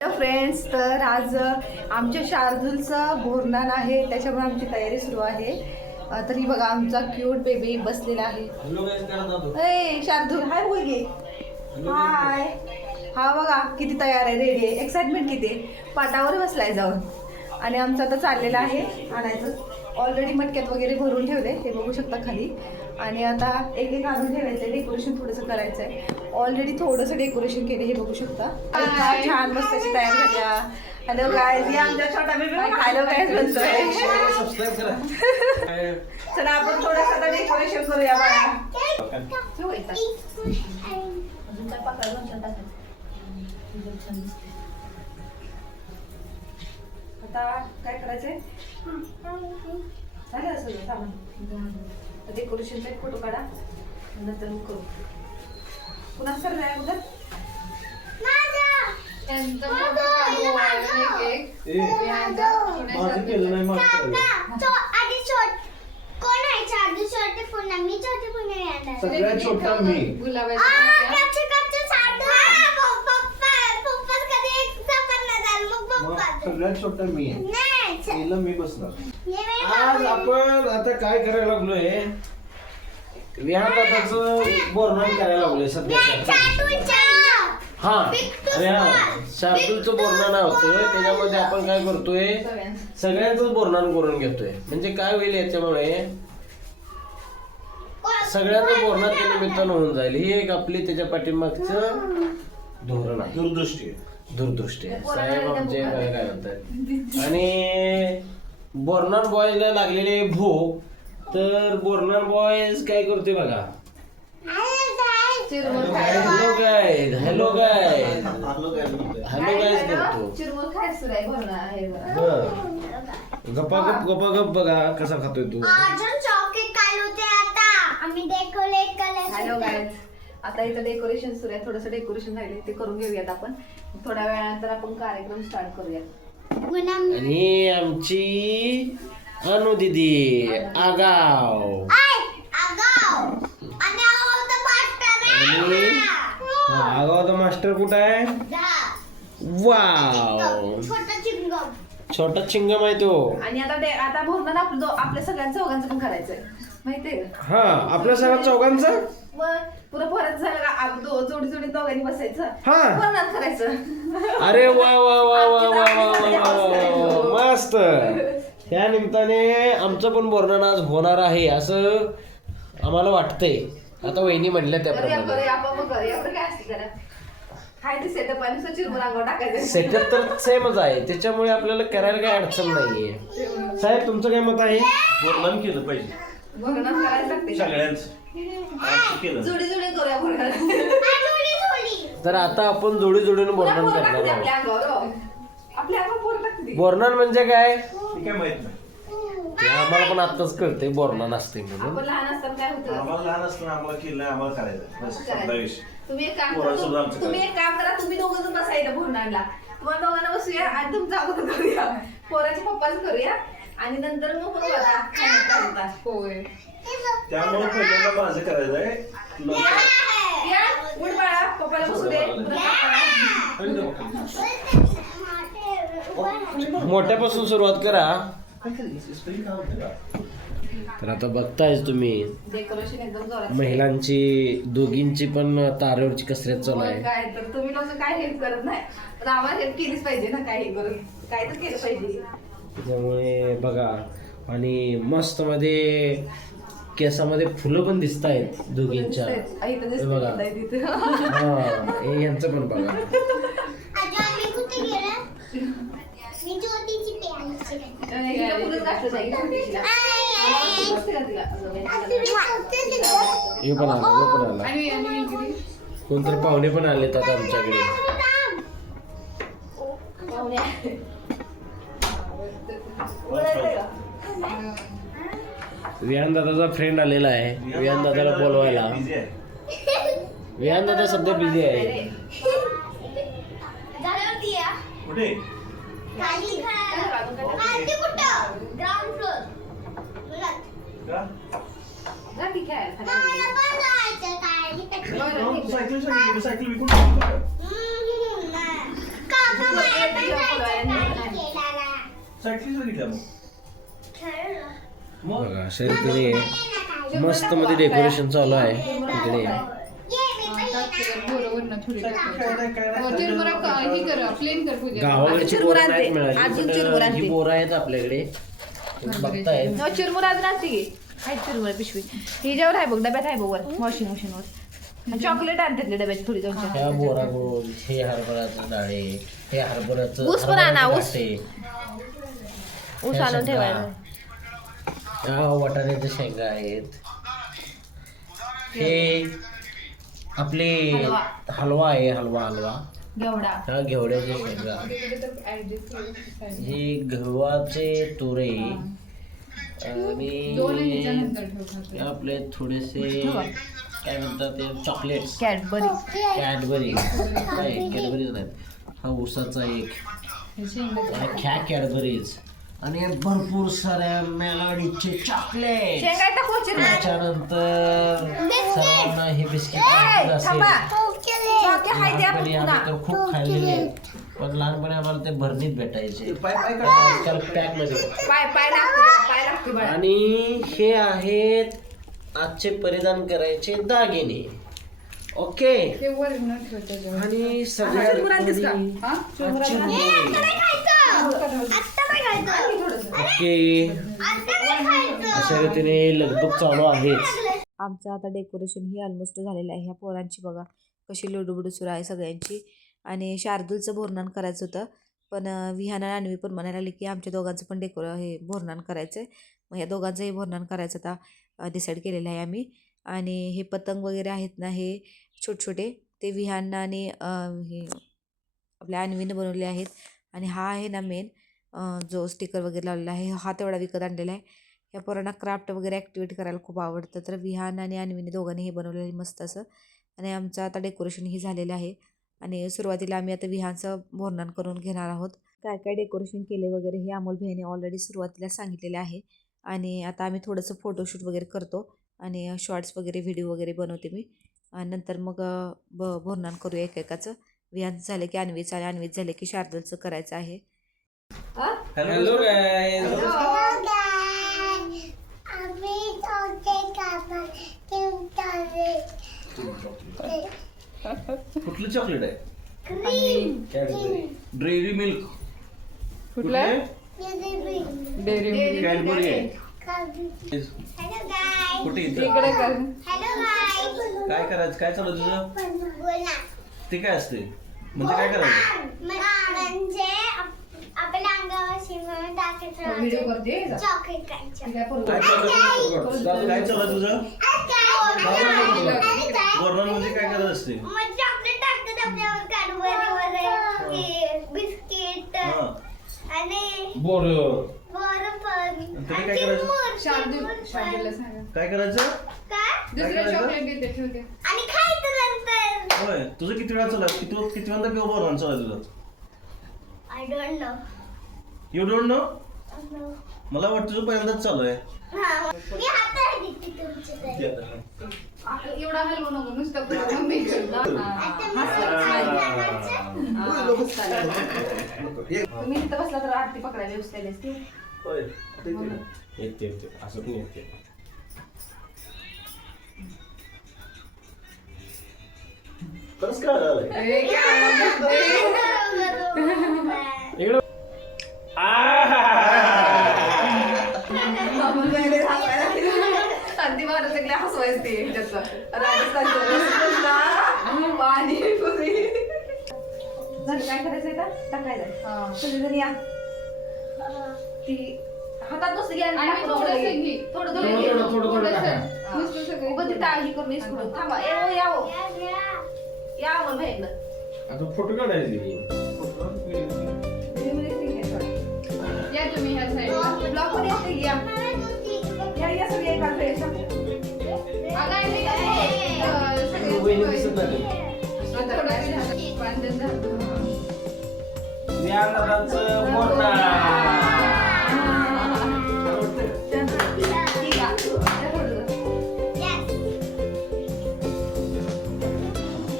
Friends, तर आज आमच्या शार्दूलचं बोरनान आहे, त्याच्यामुळे आमची तयारी सुरू आहे. तरी बघा आमचा क्यूट बेबी बसलेला आहे. ए शार्दूल, हाय बोल गे. हाय. हा बघा किती तयार आहे, रेडी आहे, एक्साइटमेंट किती आहे, पाटावर बसलाय जाऊन. आणि आमचं आता चाललेलं आहे आणायचं. ऑलरेडी मटक्यात वगैरे भरून ठेवले, हे बघू शकता खाली. आणि आता एक एक आणून ठेवायचं आहे, डेकोरेशन थोडंसं करायचं आहे. ऑलरेडी थोडंसं डेकोरेशन केले, हे बघू शकता. छान मस्त अशी तयार झाल्या. हॅलो गायज, या आमच्या छोटा बेबी. हॅलो गायज म्हणतोय. चला आपण थोडंसं आता डेकोरेशन करूया बघा. आता काय करायचंय, झालं सगळं सामान. डेकोरेशनचा एक फोटो काढा, नंतर मग करू. पुन्हा सर नाही अगोदर सगळ्यात छोटा मी. सगळ्यात छोटा मी आहे, मी बसणार. आज आपण आता काय करायला लागलोय, विहादाचं बोरनान करायला लागलोय सध्या. हा अरे हा, शार्दूलचं बोरनान होतोय. त्याच्यामध्ये आपण काय करतोय, सगळ्यांचंच बोरनान करून घेतोय. म्हणजे काय होईल याच्यामुळे, सगळ्यांचं बोरनाच्या निमित्तानं होऊन जाईल. ही एक आपली त्याच्या पाठीमागचं धोरण आहे, दूरदृष्टी आहे. साहेब आमचे काय म्हणतात. आणि बोरनान बॉयला लागलेले भूक, तर बोरनान बॉयज काय करतोय बघा. Hello guys, hello guys, hello guys करतो. गप्पा गप बघा कसा खातोय तू. हॅलो गाईज, आता इथं डेकोरेशन सुरू आहे. थोडंसं डेकोरेशन राहिले, ते करून घेऊयात आपण. थोड्या वेळानंतर आपण कार्यक्रम स्टार्ट करूया. आणि आमची अनु दीदी आगाव. आगावचा मास्टर कुठं आहे. वाव, छोटा चिंगम आहे तो. आणि आता बोलणार आपल्या सगळ्यांचं चौघांचं पण करायचंय, माहितीये का. हा, आपल्या सगळ्या चौघांचं पुरं पोराचं झालं का, जोडी दोघांनी बसायचं, हा बोलणार करायचं. अरे वा वा वा वा वा वा वा, मस्त. त्या निमित्ताने आमचं पण बोरनान आज होणार आहे असं आम्हाला वाटतंय. आता वहिनी म्हणल्या त्याप्रमाणे सेटअप तर सेमच आहे, त्याच्यामुळे आपल्याला करायला काही अडचण नाहीये. साहेब तुमचं काय मत आहे. बोरनान केलं पाहिजे सगळ्यांचं. तर आता आपण जोडी जोडीने बोरनान करणार आहोत. बोरनान म्हणजे काय काय माहित नाही, ते आम्हाला पण आताच कळते बोरनान असते म्हणून. आम्हाला लहान असताना आम्हाला केलं, आम्हाला करायचं बस. तुम्ही एक काम करा, तुम्ही दोघं जण बसायला बोरनानला. तुम्हाला दोघांना बसूया आणि तुमचं अगोदर करूया, पोराच्या पप्पाचं करूया, आणि नंतर मग होय. त्यामुळे पहिल्यांदा माझं करायचं आहे. उठ बाळा, पप्पाला बसू दे. मोठ्यापासून सुरुवात करा. तर आता बघतायच तुम्ही डेकोरेशन एकदम जोरात. महिलांची दोघींची पण तारेवरची कसरत चालू आहे. काय तर तुम्ही लोक काय हेल्प करत नाही, पण आम्हाला हेल्प केलीच पाहिजे ना. काय हे करून काय तर केलं पाहिजे. त्यामुळे बघा, आणि मस्त मध्ये केसामध्ये फुलं पण दिसत आहेत दोघींच्या. बघा हा, हे यांचं पण बघा. हे पण आला. कोणतरी पाहुणे पण आलेत आता आमच्याकडे. विहान दादाचा फ्रेंड आलेला आहे, विहान दादाला बोलवायला. विहान दादा सध्या बिझी आहे. कुठे का? सायकल विकून चटणीच बघितलं मग बघा शर्यतीने मस्त मध्ये डेकोरेशन चालू आहे इकडे. गावाकडची बोरं नाहीत मिळाली पण ही बोरं आहेत आपल्याकडे बघतायत. चिरमुर अजून असते की काय चिरमुर पिशवी हिच्यावर आहे बघ डब्यात आहे बघ वर वॉशिंग मशीनवर चॉकलेट आणतात डब्यात थोडी दोन चार. ह्या बोरा गोळ हे हरभराचं डाळे हे हरभराचं ऊस पण आणा, ऊस. काटे, ऊस ह्या आणून शेंगा, ठेवायचं. ह्या वाटाण्याच्या शेंगा आहेत. हे आपले हलवा. हलवा आहे हलवा घेवडा ह्या घेवड्याच्या शेंगा हे गव्हाचे तुरे आणि हे आपले थोडेसे काय म्हणतात ते चॉकलेट्स कॅडबरी कॅडबरी नाही कॅडबरीज नाहीत. हा ऊसाचा एक ह्या कॅडबरीज आणि भरपूर साऱ्या मेलडीचे चॉकलेट. शेंगा टाकू चिरमुर. त्याच्यानंतर सर्वांना हे बिस्किट आवडत असेल. लहानपणी आम्ही तर खूप खाल्लेले आहेत. पण लहानपणी आम्हाला ते भरणीत भेटायचे आजकाल पॅक मध्ये. पाय लागतो बाळा. आणि हे आहेत आजचे परिधान करायचे दागिने. ओके आणि सगळ्यात चिरमुरांचीच का? कोणी- हा? ओके अशा रीतीने लगबग चालू आहेच. आमचं आता डेकोरेशन ही ऑलमोस्ट झालेलं आहे. ह्या पोरांची बघा कशी लुडूबुडू सुरू आहे सगळ्यांची. आणि शार्दूलचं बोरनान करायचं होतं पण विहान आणि अन्वी पण म्हणायला लागली की आमच्या दोघांचं पण हे बोरनान करायचं आहे. मग ह्या दोघांचंही बोरनान करायचं आता डिसाईड केलेलं आहे आम्ही. आणि हे पतंग वगैरे आहेत ना हे छोटे छोटे ते विहान आणि हे आपल्या अन्वीनं बनवले आहेत. आणि हा आहे ना मेन जो स्टिकर वगैरे लावलेला आहे हा तेवढा विकत आणलेला आहे. या पोरांना क्राफ्ट वगैरे ॲक्टिव्हिटी करायला खूप आवडतं तर विहान आणि अन्वीने दोघांनी हे बनवलेलं आहे मस्त असं. आणि आमचं आता डेकोरेशन ही झालेलं आहे. आणि सुरुवातीला आम्ही आता विहानचं बोरनान करून घेणार आहोत. काय काय डेकोरेशन केले वगैरे हे अमोल भाईने ऑलरेडी सुरुवातीला सांगितलेले आहे. आणि आता आम्ही थोडंसं फोटोशूट वगैरे करतो आणि शॉर्ट्स वगैरे व्हिडिओ वगैरे बनवते मी. आणि नंतर मग बोरनान करूया एकेकाचं. विहानचं झालं की अन्वीचं आणि अन्वीचं झालं की शार्दूलचं करायचं आहे. Hello guys. कुठलं चॉकलेट आहे कॅडबरी डेअरी मिल्क कुठलं? कॅडबरी आहे कुठे इथं काय करायचं काय चालू तुझं ते काय असते म्हणजे काय करायचं म्हणजे आपल्या अंगावर टाकायचं चॉकलेट काय चालू तुझं बोरनान म्हणजे काय करायचं असते चॉकलेट टाकतात आपल्यावर कॅडबरी बिस्किट आणि बोर तुम्ही काय करायचं काय करायचं आणि खायचं नंतर होय तुझं किती वेळा चालू किती वेळा बोरनान चालू आहे तुझं I don't know you don't know मला वाटतं तुझं पहिल्यांदाच चालू आहे मी हाताला घेते तुमच्या एवढा हलवू नको नुसतं तुम्ही तिथं बसला तर आरती पकडायला उचलायला होय येते असं पण येते खरंच काय झालंय इकडं अगदी भारत सगळे हसवायचे पाणीपुरी झालं काय करायचंय का टाकायचं सगळेजण या ती हातात दुसरी थोडं टाळी करून इसकडून थांबा या मग भेटलं आता फोटो काढायचे या तुम्ही ह्या साईडला ब्लॉक मध्ये येते या सगळे एका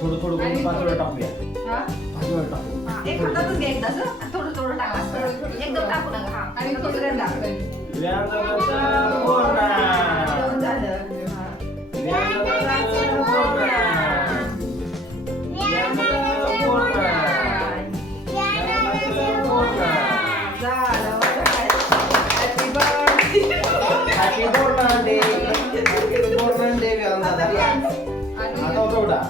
थोडं थोडं 5 वेळा टाकूया 5 वेळा टाकू एक हातातच घ्या एकदाच हं. थोडं थोडं टाका एकदम टाकू नका हा आणि दुसऱ्यांदा व्याजाचा बोरणा. दोन झालं हा. व्याजाचा बोरणा. व्याजाचा बोरणा. व्याजाचा बोरणा. झालं happy birthday Happy birthday. Happy birthday, व्याजाचा. आता उठवला.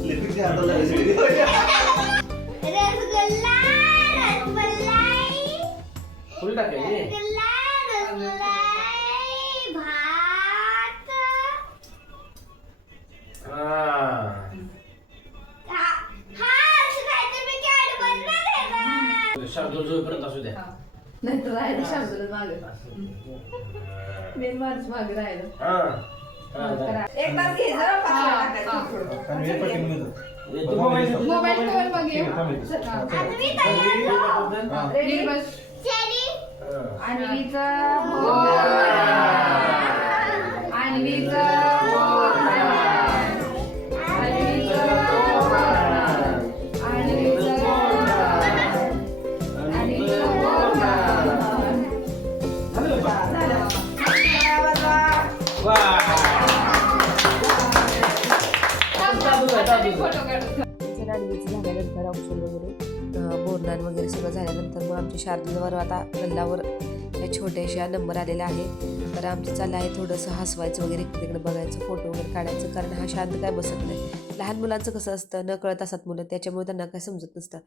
लिपिक ते हाताला रेसिपी रसगुल्ला रसमलाई फुल टाकायची. रसगुल्ला रसमलाई भात हा. हा असं काहीतरी मी कॅडबरी नाही देणार. शार्दूल जोपर्यंत असू द्या. नाहीतर राहिलं शार्दूलच मागे मेन माणूस मागे राहिलं हा. हा, करा. एक तास घे जरा पाच आणि हे वेळा पटकन टाकायचं. मिळतं. तू मोबाईल घेतला? मोबाईल कवर मग घे. आता मी तयार हा. रेडी बस चली अन्वीचं अन्वीचं राणवीचं झाल्यानंतर औषध वगैरे बोरणान वगैरे सगळं झाल्यानंतर मग आमच्या शार्दूलवर आता गल्लावर या छोट्याशा नंबर आलेला आहे. तर आमचं चाललं आहे थोडंसं हसवायचं वगैरे इकडे तिकडे बघायचं फोटो वगैरे काढायचं कारण हा शांत काय बसत नाही. लहान मुलांचं कसं असतं न कळत असतात मुलं त्याच्यामुळे त्यांना काय समजत नसतं.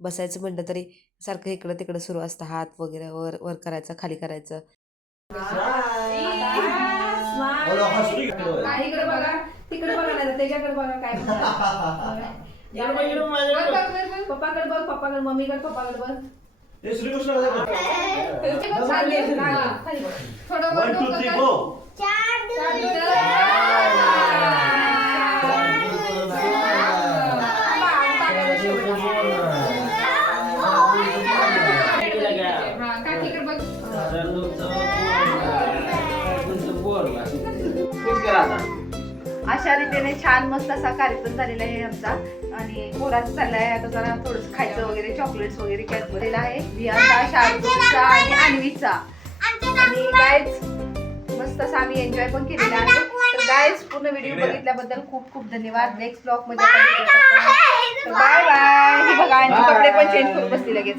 बसायचं म्हणलं तरी सारखं इकडं तिकडं सुरू असतं हात वगैरे वर वर करायचं खाली करायचं. इकडे बघा तिकडे बघा नाही त्याच्याकडे बघा काय पप्पाकडे बघ पप्पाकडे मम्मीकडे पप्पाकडे बघ हे श्रीकृष्ण कसं करतात? थोडं 1 2 3 गो. चार दिवस अशा रीतीने छान मस्त असा कार्यक्रम झालेला आहे आमचा आणि पोराचं चाललाय आता जरा थोडंसं खायचं वगैरे चॉकलेट्स वगैरे कॅडबरी आहे विहाचा शार्दूलचा आणि अन्वीचा आणि गायज मस्त असं आम्ही एन्जॉय पण केलेला आहे. तर गायज पूर्ण व्हिडिओ बघितल्याबद्दल खूप खूप धन्यवाद. नेक्स्ट ब्लॉग मध्ये बाय बाय. ही बघा आणि कपडे पण चेंज करून बसली लगेच.